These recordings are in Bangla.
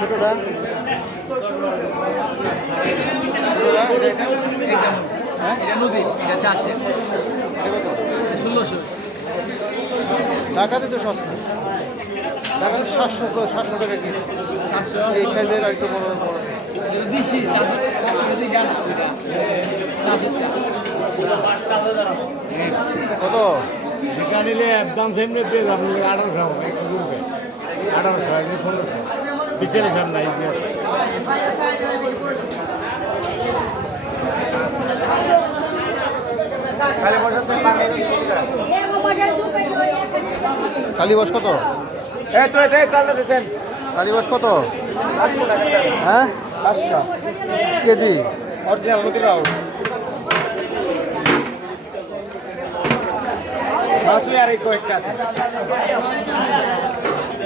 ছোটটা ঢাকাতে তো সস্তা। ঢাকাতে সাতশো সাতশো টাকা সাতশো এই সাইজের আর একটু বড় বড়। দিছি কত? একদম সেমনি যাবেন আঠারোশো একশো রুপে আঠারোশো একশো পনেরোশো পিছনে সব নাই কালীবাস কত? কালীবাস কত হ্যাঁ? সাতশো কেজি? অরিজিনাল মাসুই আর এই কয়েকটা আছে।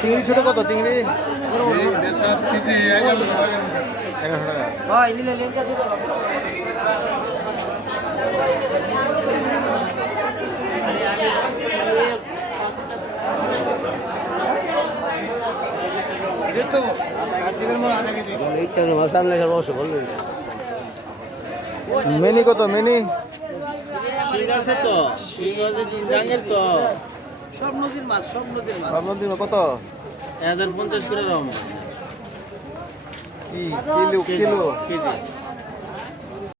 চিংড়ি ছোট কত চিংড়ি? এগারোশো টাকা হয় নিলে লেনটা দুটো মেনি কত মেনি? সব নদীর মাছ সব নদীর মাছ। সব নদীর কত? হাজার পঞ্চাশ করে দাম কি কিলো কিলো? কেজি।